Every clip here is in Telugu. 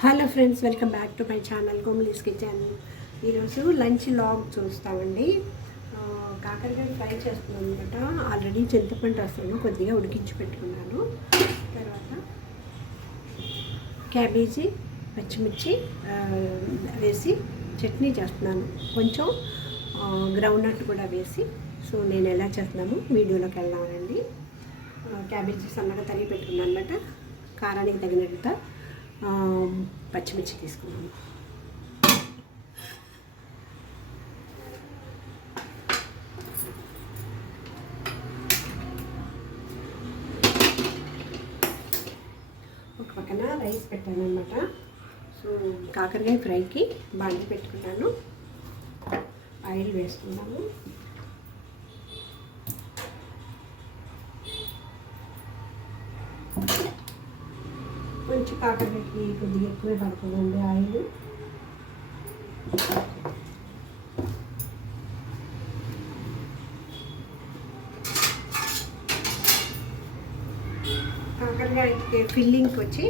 Hello friends, welcome back to my channel Komali's kitchen. ఈరోజు లంచ్ లాగ్ చూస్తామండి. కాకరకాయ ఫ్రై చేస్తున్నాను అనమాట. ఆల్రెడీ చింతపండు రసము కొద్దిగా ఉడికించి పెట్టుకున్నాను. తర్వాత క్యాబేజీ, పచ్చిమిర్చి వేసి చట్నీ చేస్తున్నాను. కొంచెం గ్రౌండ్ నట్ కూడా వేసి. సో నేను ఎలా చేస్తున్నాము వీడియోలోకి వెళ్దామండి. క్యాబేజీ సన్నగా తరిగి పెట్టుకున్నాను అనమాట. కారానికి తగినట్టుగా పచ్చిమిర్చి తీసుకున్నాను. ఒక పక్కన రైస్ పెట్టాను అనమాట. సో కాకరకాయ ఫ్రైకి బాండి పెట్టుకున్నాను. ఆయిల్ వేసుకున్నాము. కొంచెం కాకరకాయకి కొద్దిగా ఎక్కువే పడుతుందండి ఆయిల్. కాకరకాయకి ఫిల్లింగ్కి వచ్చి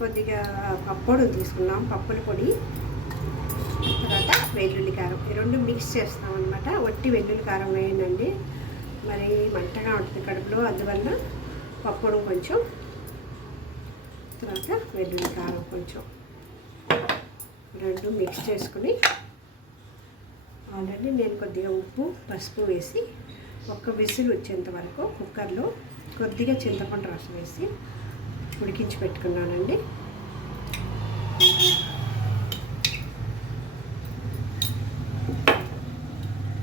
కొద్దిగా పప్పొడి తీసుకున్నాం, పప్పుల పొడి. తర్వాత వెల్లుల్లి కారం, ఈ రెండు మిక్స్ చేస్తాం అనమాట. వట్టి వెల్లుల్లి కారం వేయండి, మరి మంటగా ఉంటుంది కడుపులో, అందువల్ల పప్పొడి కొంచెం, తర్వాత వెల్లుల్లి కారం కొంచెం, రెండు మిక్స్ చేసుకుని ఆల్రెడీ నేను కొద్దిగా ఉప్పు పసుపు వేసి ఒక్క విజిల్ వచ్చేంత వరకు కుక్కర్లో కొద్దిగా చింతపండు రసం వేసి ఉడికించి పెట్టుకున్నానండి.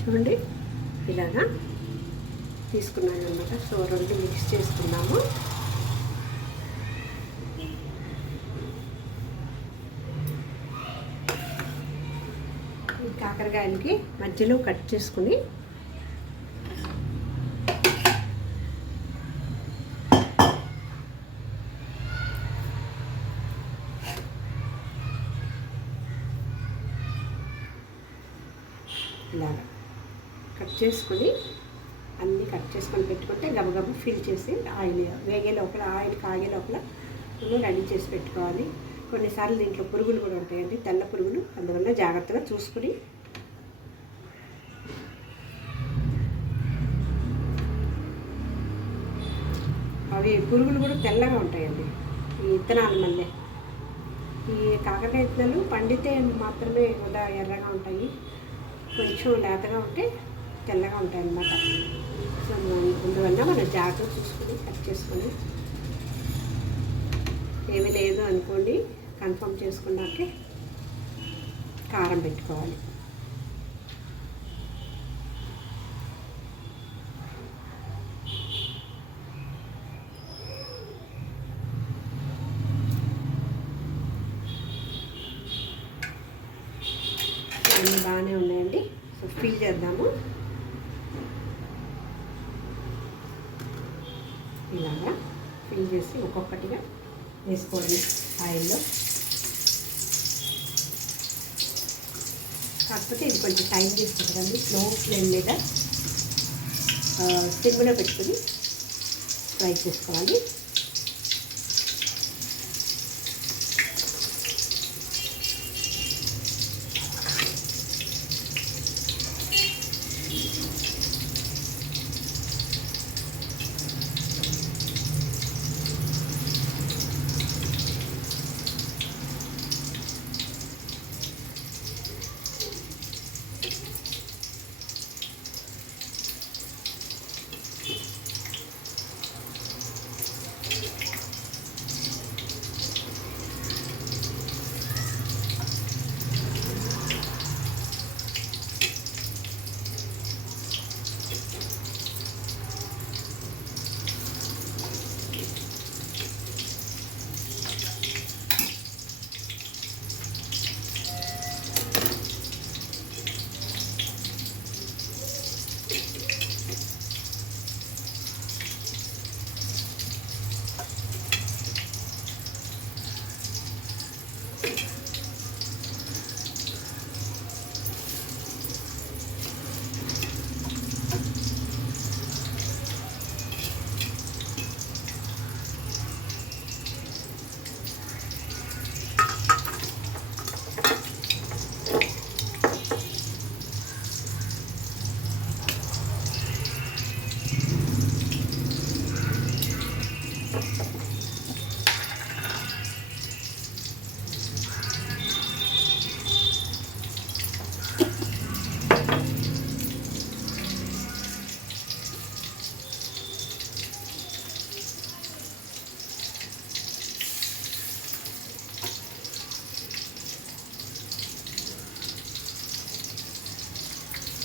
చూడండి, ఇలాగా తీసుకున్నాను అన్నమాట. సో రెండు మిక్స్ చేసుకున్నాము. కాకరకాయలకి మధ్యలో కట్ చేసుకుని ఇలాగా కట్ చేసుకుని అన్నీ కట్ చేసుకొని పెట్టుకుంటే గబగబా ఫిల్ చేసి ఆయిల్ వేగే లోపల, ఆయిల్ కాగే లోపల రెడీ చేసి పెట్టుకోవాలి. కొన్నిసార్లు దీంట్లో పురుగులు కూడా ఉంటాయండి, తెల్ల పురుగులు, అందువల్ల జాగ్రత్తగా చూసుకుని అవి పురుగులు కూడా తెల్లగా ఉంటాయండి. ఈ ఇత్తనాలు మళ్ళీ ఈ కాకరకాయ ఇత్తనాలు పండితే మాత్రమే కూడా ఎర్రగా ఉంటాయి, కొంచెం లేతగా ఉంటే తెల్లగా ఉంటాయి అన్నమాట. సో అందువల్ల మనం జాగ్రత్త చూసుకుని కట్ చేసుకొని, ఏమీ లేదు అనుకోండి కన్ఫర్మ్ చేసుకున్నాకే కారం పెట్టుకోవాలి. అన్నీ బాగానే ఉన్నాయండి. సో ఫిల్ చేద్దాము. ఇలాగా ఫిల్ చేసి ఒక్కొక్కటిగా వేసుకోండి ఆయిల్లో. కాకపోతే ఇది కొంచెం టైం తీసుకుంటుందండి. స్లో ఫ్లేమ్ మీద సిమ్లో పెట్టుకుని ఫ్రై చేసుకోవాలి.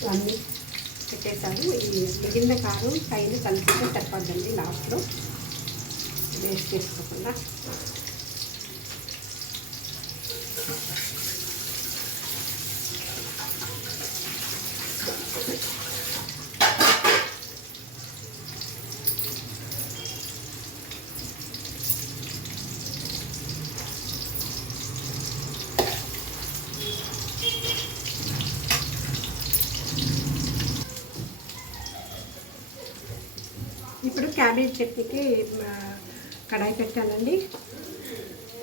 ఇవన్నీ పెట్టేసాను. ఈ మిగిలిన కారం పైన కలిపితే సరిపోద్దండి. లాస్ట్లో వేస్ట్ చేసుకోకుండా. ఇప్పుడు క్యాబేజ్ చట్నీకి కడాయి పెట్టానండి.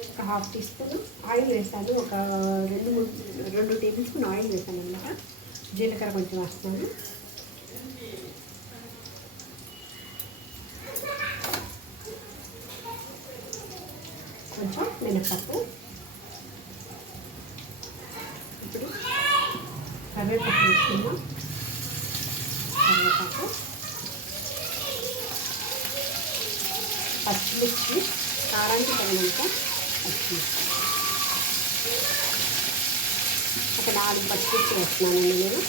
ఒక 1/2 టీ స్పూన్ ఆయిల్ వేసాను. ఒక 2 టేబుల్ స్పూన్ ఆయిల్ వేసాను అన్నమాట. జీలకర్ర కొంచెం వేస్తున్నాను. కొంచెం మినపప్పు. ఇప్పుడు కరివేపాకు వేసుకుందాం. కరివేపాకు, పచ్చిమిర్చి, కారానికి తగినంత పచ్చిమిర్చి, ఒక 4 పచ్చిమిర్చి వేస్తున్నానండి నేను.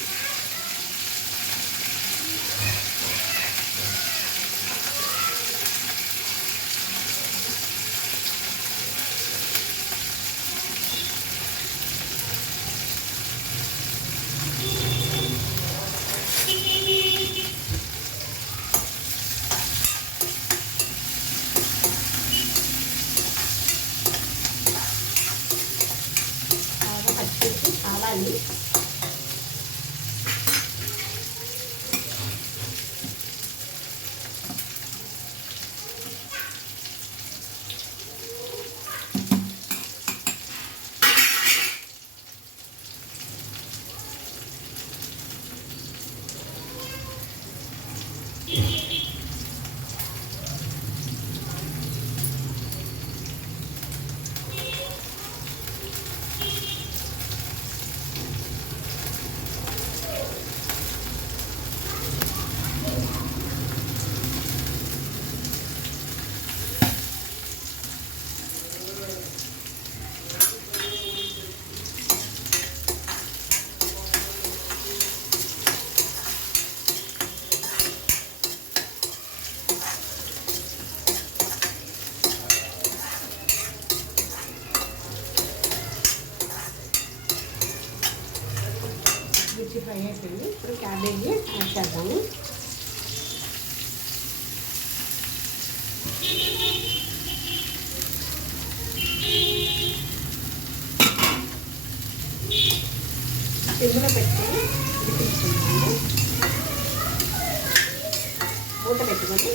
కావాలి. మిర్చి ఫ్రై అయిపోయింది. ఇప్పుడు క్యాబేజీ యాడ్ చేద్దాము. సిమ్లో పెట్టి ఉడికించుకుంటాము. మూత పెట్టుకొని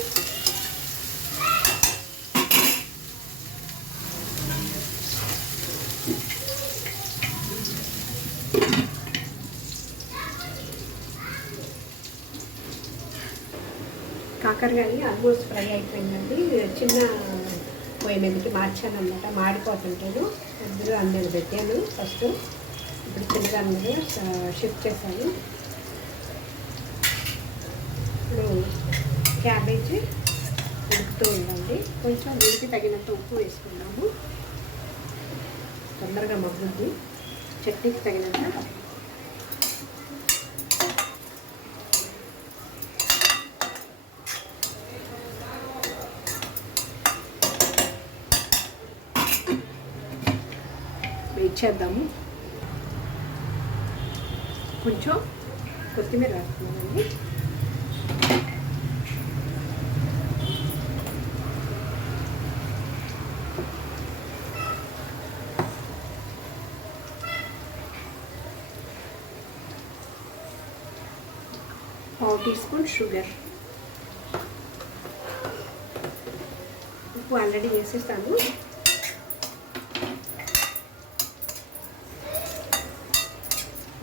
కాకరకాయ ఆల్మోస్ట్ ఫ్రై అయిపోయిందండి. చిన్న పొయ్యి మీదకి మార్చాను అన్నమాట. మాడిపోతుంటాను. ఇద్దరు అందరూ పెట్టాను ఫస్ట్. ఇప్పుడు చిన్నగా అందరూ షిఫ్ట్ చేశాను. ఇప్పుడు క్యాబేజీ ఉడుకుతూ ఉందండి. కొంచెం ఉడికి తగినంత ఉప్పు వేసుకున్నాము. తొందరగా మగ్గుద్ది. చట్నీకి తగినంత ఇచ్చేద్దాము. కొంచెం కొత్తిమీర వేస్తున్నానండి. ½ టీ స్పూన్ షుగర్. ఉప్పు ఆల్రెడీ వేసేస్తాను.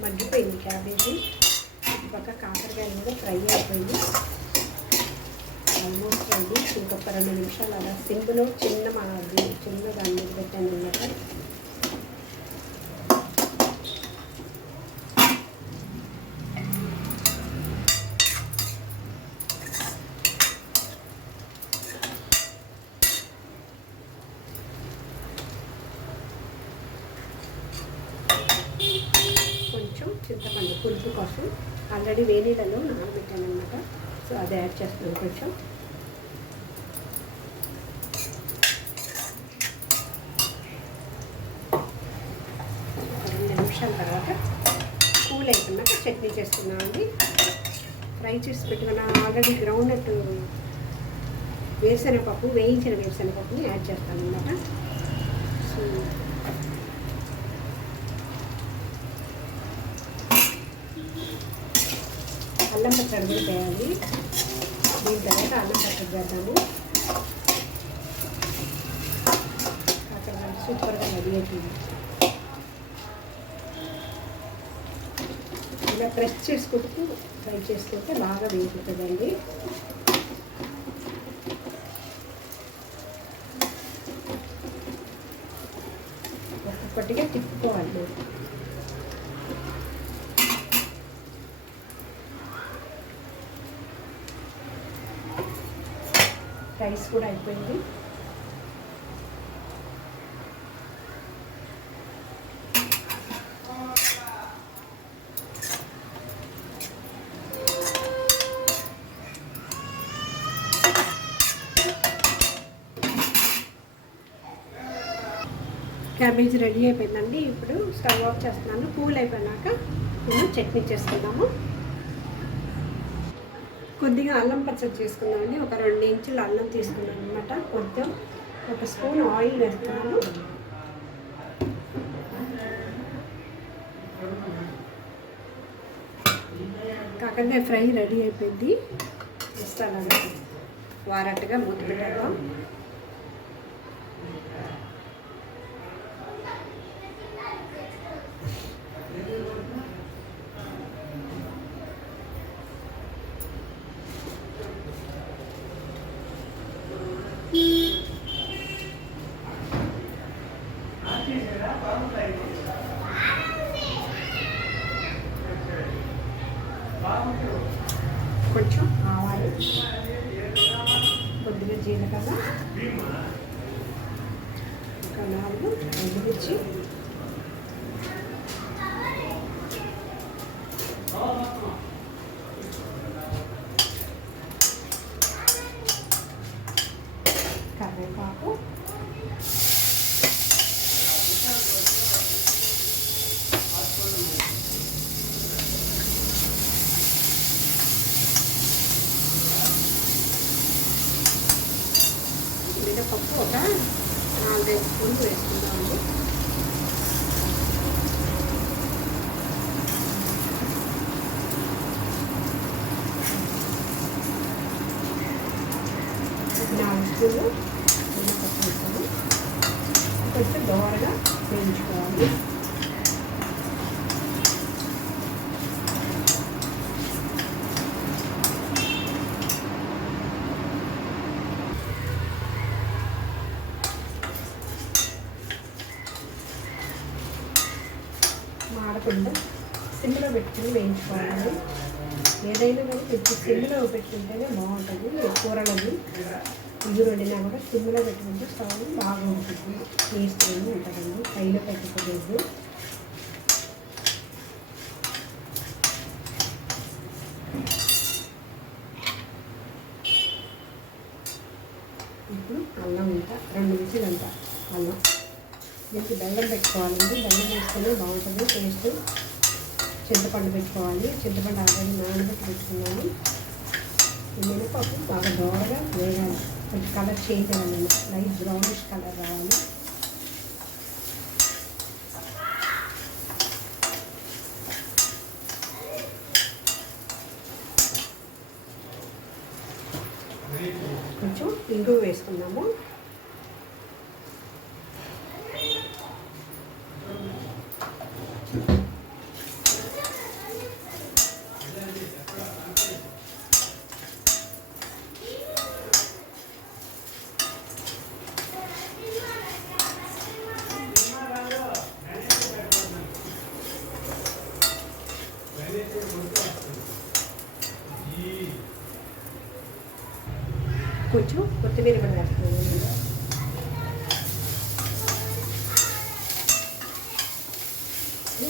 మగ్గిపోయింది క్యాబేజీ. ఇటుపక్క కాకరకాయలు కూడా ఫ్రై అయిపోయింది. ఆల్మోస్ట్ అండి. ఇంకొక 2 నిమిషాలు అలా సింపుల్లో చిన్న దాని మీద పెట్టాను అన్నమాట. చింతపండు పులుపు కోసం ఆల్రెడీ వేనీళ్ళలో నానబెట్టాను అనమాట. సో అది యాడ్ చేస్తున్నాను కొంచెం. తర్వాత కూల్ అయిపోయినాక చట్నీ చేసుకున్నామండి. ఫ్రై చేసి పెట్టుకున్న ఆల్రెడీ గ్రౌండ్నట్ వేరుశనగపప్పు, వేయించిన వేరుశనగపప్పుని యాడ్ చేస్తాను అన్నమాట. సో అల్లం పచ్చడి కూడా చేయాలి. దీని తర్వాత అల్లం పచ్చడి చేద్దాము. సూపర్గా రెడీ అవుతుంది. ఇలా ప్రెస్ చేసుకుంటూ ఫ్రై చేసుకుంటే బాగా వేగుతుందండి. ఒక్కొక్కటిగా తిప్పుకోవాలి. రైస్ కూడా అయిపోయింది. క్యాబేజీ రెడీ అయిపోయిందండి. ఇప్పుడు స్టవ్ ఆఫ్ చేస్తున్నాను. కూల్ అయిపోయినాక మనం చట్నీ చేసుకుందాము. కొద్దిగా అల్లం పచ్చడి చేసుకుందామండి. ఒక 2 ఇంచుల అల్లం తీసుకున్నాను అనమాట. కొంచెం ఒక స్పూన్ ఆయిల్ వేస్తున్నాను. కాకరకాయ ఫ్రై రెడీ అయిపోయింది. ఇస్తాను వారట్టుగా మూత పెట్టాను. కొంచెం ఆవాలు, కొద్దిగా జీలకర్ర, ఒక 4 ఎండుమిర్చి, కరివేపాకు, మినపప్పు ఒక 4-5 స్పూన్లు వేసుకుందామండి. ఒక 4 స్పూన్లు మినపప్పు వేస్తాము. కొంచెం దోరగా వేయించుకోవాలి. మాడకుండా సిమ్లో పెట్టుకుని వేయించుకోవాలి. ఏదైనా కానీ సిమ్లో పెట్టుకుంటేనే బాగుంటుంది. కూరలని ఇగురు వండినా కూడా సిమ్లో పెట్టుకుంటే స్టవ్ బాగా ఉంటుంది. టేస్ట్ ఉంటుందండి. పైన పెట్టుకోలేదు. ఇప్పుడు అల్లం ఇంకా 2 ఇంచులు అంట అల్లం. దీనికి బెల్లం పెట్టుకోవాలండి. బెల్లం వేస్తేనే బాగుంటుంది టేస్ట్. చింతపండు పెట్టుకోవాలి. చింతపండు ఆల్రెడీ నానబెట్టి పెట్టుకున్నాను. మినపప్పు బాగా దోరగా వేయాలి. కొంచెం కలర్ చేంజ్ అవ్వాలి. లైట్ బ్రౌనిష్ కలర్ రావాలి. కొంచెం ఇంగువ వేసుకుందాము. కొంచెం కొత్తిమీర కూడా వేస్తున్నాను.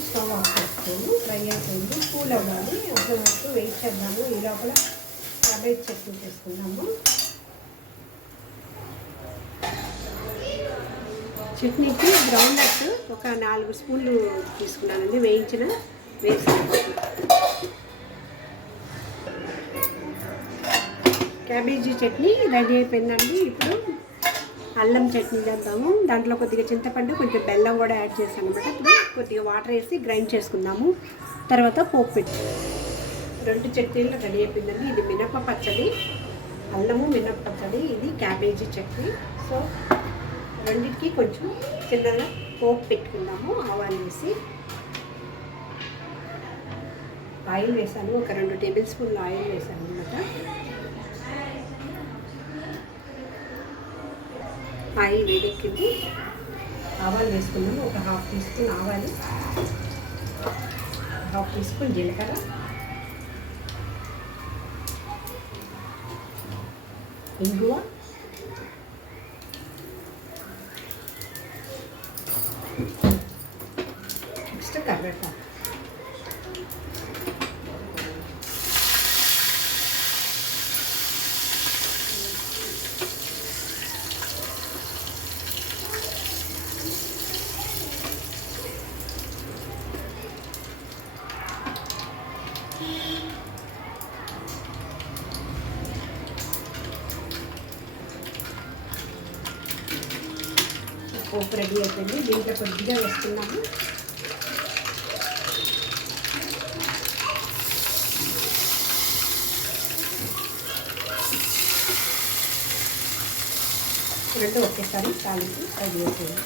స్టవ్ ఆఫ్ చేస్తాను. స్పూన్ ఫ్రై అయిపోయింది. కూల్ అవ్వాలి, అప్పుడు వరకు వెయిట్ చేద్దాము. ఈ లోపల క్యాబేజ్ చట్నీ చేసుకుందాము. చట్నీకి గ్రౌండ్ నట్స్ ఒక 4 స్పూన్లు తీసుకున్నానండి, వేయించిన వేసాను. క్యాబేజీ చట్నీ రెడీ అయిపోయిందండి. ఇప్పుడు అల్లం చట్నీ చేద్దాము. దాంట్లో కొద్దిగా చింతపండు, కొంచెం బెల్లం కూడా యాడ్ చేస్తాను అనమాట. ఇప్పుడు కొద్దిగా వాటర్ వేసి గ్రైండ్ చేసుకుందాము. తర్వాత పోపు పెట్టి 2 చట్నీలు రెడీ అయిపోయిందండి. ఇది మినప పచ్చడి, అల్లము మినప పచ్చడి, ఇది క్యాబేజీ చట్నీ. సో రెండింటికి కొంచెం చిన్నగా పోపు పెట్టుకుందాము. ఆవాలు వేసి ఆయిల్ వేసాను, ఒక 2 టేబుల్ స్పూన్లు ఆయిల్ వేసాను అనమాట. ఆయిల్ వేడెక్కింది, ఆవాలు వేసుకున్నాము. ఒక 1/2 టీ స్పూన్ ఆవాలు, 1/2 టీ స్పూన్ జీలకర్ర, ఇంగువ, నెక్స్ట్ కరివేపాకు. పోపు రెడీ అయిపోయింది. దీంట్లో కొద్దిగా వేసుకున్నాము. రెండు ఒకేసారి తాలింపు రెడీ అయిపోయింది.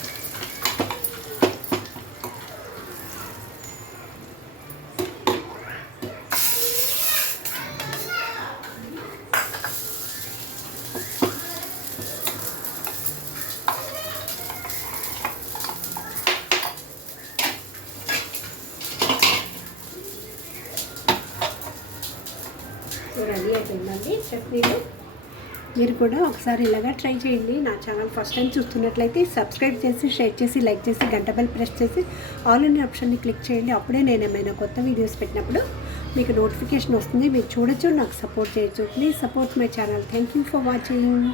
రెడీ అయిపోయిందండి చట్నీలు. మీరు కూడా ఒకసారి ఇలాగా ట్రై చేయండి. నా ఛానల్ ఫస్ట్ టైం చూస్తున్నట్లయితే సబ్స్క్రైబ్ చేసి, షేర్ చేసి, లైక్ చేసి, గంట బెల్ ప్రెస్ చేసి ఆల్ అనే ఆప్షన్ని క్లిక్ చేయండి. అప్పుడే నేను ఏమైనా కొత్త వీడియోస్ పెట్టినప్పుడు మీకు నోటిఫికేషన్ వస్తుంది. మీరు చూడొచ్చు, నాకు సపోర్ట్ చేయొచ్చు. Please support my channel. Thank you for watching.